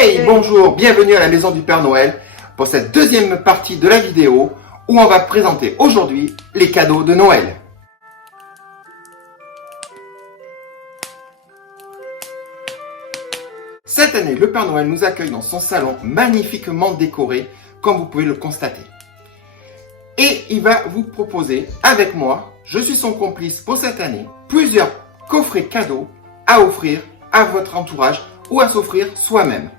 Hey, bonjour, bienvenue à la maison du Père Noël pour cette deuxième partie de la vidéo où on va présenter aujourd'hui les cadeaux de Noël. Cette année, le Père Noël nous accueille dans son salon magnifiquement décoré, comme vous pouvez le constater. Et il va vous proposer, avec moi, je suis son complice pour cette année, plusieurs coffrets cadeaux à offrir à votre entourage ou à s'offrir soi-même.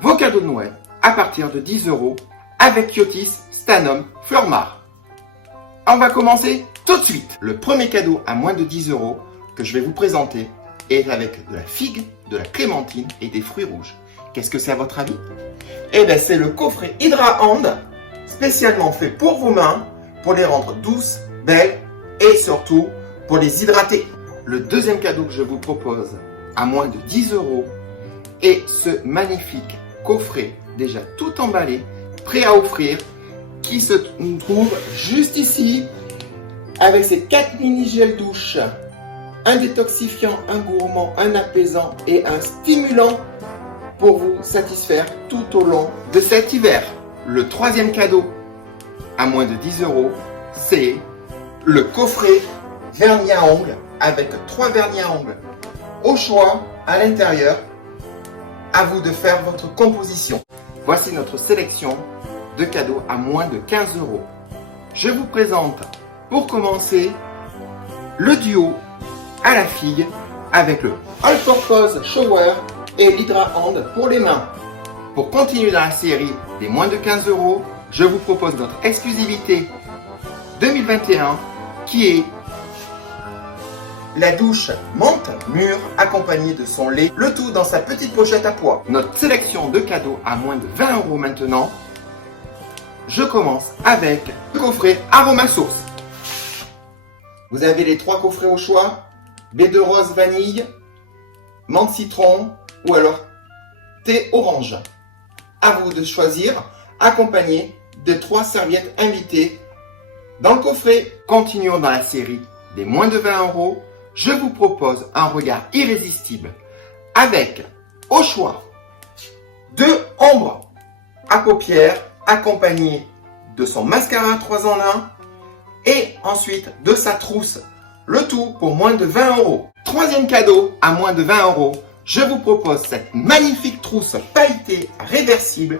Vos cadeaux de Noël à partir de 10 € avec Kyotis, Stanum, Fleurmar. On va commencer tout de suite. Le premier cadeau à moins de 10 € que je vais vous présenter est avec de la figue, de la clémentine et des fruits rouges. Qu'est-ce que c'est à votre avis? Eh bien, c'est le coffret Hydra Hand, spécialement fait pour vos mains, pour les rendre douces, belles et surtout pour les hydrater. Le deuxième cadeau que je vous propose à moins de 10 € est ce magnifique coffret déjà tout emballé, prêt à offrir, qui se trouve juste ici avec ses 4 mini gels douche, un détoxifiant, un gourmand, un apaisant et un stimulant pour vous satisfaire tout au long de cet hiver. Le troisième cadeau à moins de 10 €, c'est le coffret vernis à ongles avec 3 vernis à ongles au choix à l'intérieur. À vous de faire votre composition. Voici notre sélection de cadeaux à moins de 15 €. Je vous présente pour commencer le duo à la figue avec le All Purpose Shower et l'Hydra Hand pour les mains. Pour continuer dans la série des moins de 15 €, je vous propose notre exclusivité 2021 qui est la douche menthe mûre accompagnée de son lait, le tout dans sa petite pochette à pois. Notre sélection de cadeaux à moins de 20 € maintenant. Je commence avec le coffret Aroma Source. Vous avez les 3 coffrets au choix, baie de rose vanille, menthe citron ou alors thé orange. À vous de choisir, accompagné de 3 serviettes invitées dans le coffret. Continuons dans la série des moins de 20 €. Je vous propose un regard irrésistible avec, au choix, 2 ombres à paupières accompagnées de son mascara 3 en 1 et ensuite de sa trousse. Le tout pour moins de 20 €. Troisième cadeau à moins de 20 €. Je vous propose cette magnifique trousse pailletée réversible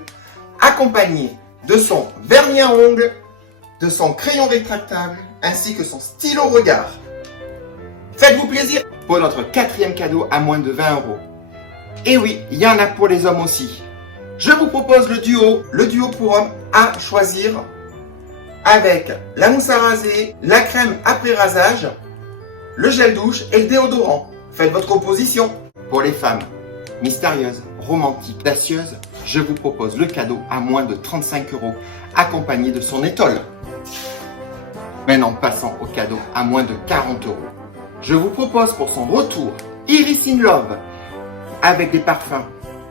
accompagnée de son vernis à ongles, de son crayon rétractable ainsi que son stylo regard. Faites-vous plaisir pour notre quatrième cadeau à moins de 20 €. Et oui, il y en a pour les hommes aussi. Je vous propose le duo pour hommes à choisir avec la mousse à raser, la crème après rasage, le gel douche et le déodorant. Faites votre composition. Pour les femmes mystérieuses, romantiques, audacieuses, je vous propose le cadeau à moins de 35 € accompagné de son étole. Maintenant, passons au cadeau à moins de 40 €. Je vous propose pour son retour Iris in Love avec des parfums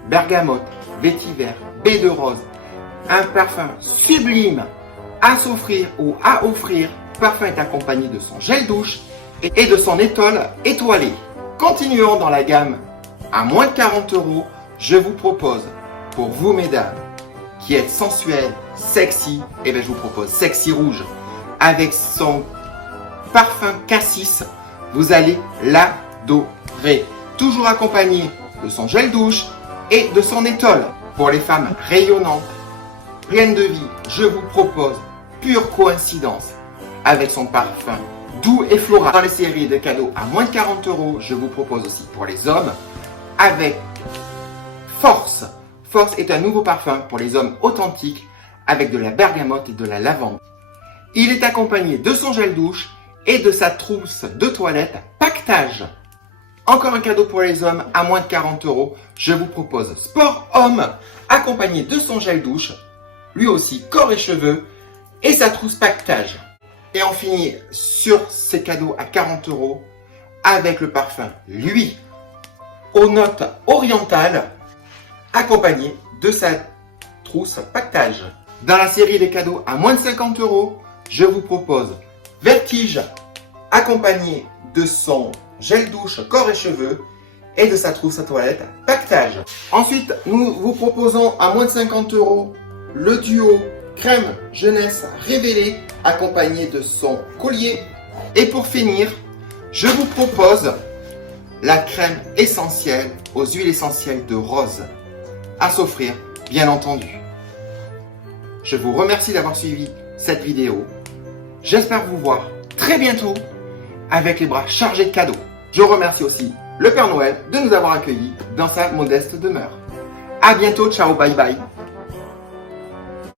bergamote, vétiver, baie de rose, un parfum sublime à s'offrir ou à offrir. Le parfum est accompagné de son gel douche et de son étole étoilée. Continuons dans la gamme à moins de 40 €. Je vous propose pour vous mesdames qui êtes sensuelles, sexy, et bien je vous propose Sexy Rouge avec son parfum cassis. Vous allez l'adorer. Toujours accompagné de son gel douche et de son étole. Pour les femmes rayonnantes, pleines de vie, je vous propose Pure Coïncidence avec son parfum doux et floral. Dans les séries de cadeaux à moins de 40 €, je vous propose aussi pour les hommes avec Force. Force est un nouveau parfum pour les hommes authentiques avec de la bergamote et de la lavande. Il est accompagné de son gel douche et de sa trousse de toilette Pactage. Encore un cadeau pour les hommes à moins de 40 €. Je vous propose Sport Homme accompagné de son gel douche, lui aussi corps et cheveux, et sa trousse Pactage. Et on finit sur ces cadeaux à 40 € avec le parfum Lui aux notes orientales accompagné de sa trousse Pactage. Dans la série des cadeaux à moins de 50 €, je vous propose Vertige accompagné de son gel douche corps et cheveux et de sa trousse à toilette Pactage. Ensuite, nous vous proposons à moins de 50 € le duo crème jeunesse révélée accompagné de son collier. Et pour finir, je vous propose la crème essentielle aux huiles essentielles de rose à s'offrir, bien entendu. Je vous remercie d'avoir suivi cette vidéo. J'espère vous voir très bientôt avec les bras chargés de cadeaux. Je remercie aussi le Père Noël de nous avoir accueillis dans sa modeste demeure. À bientôt, ciao, bye bye.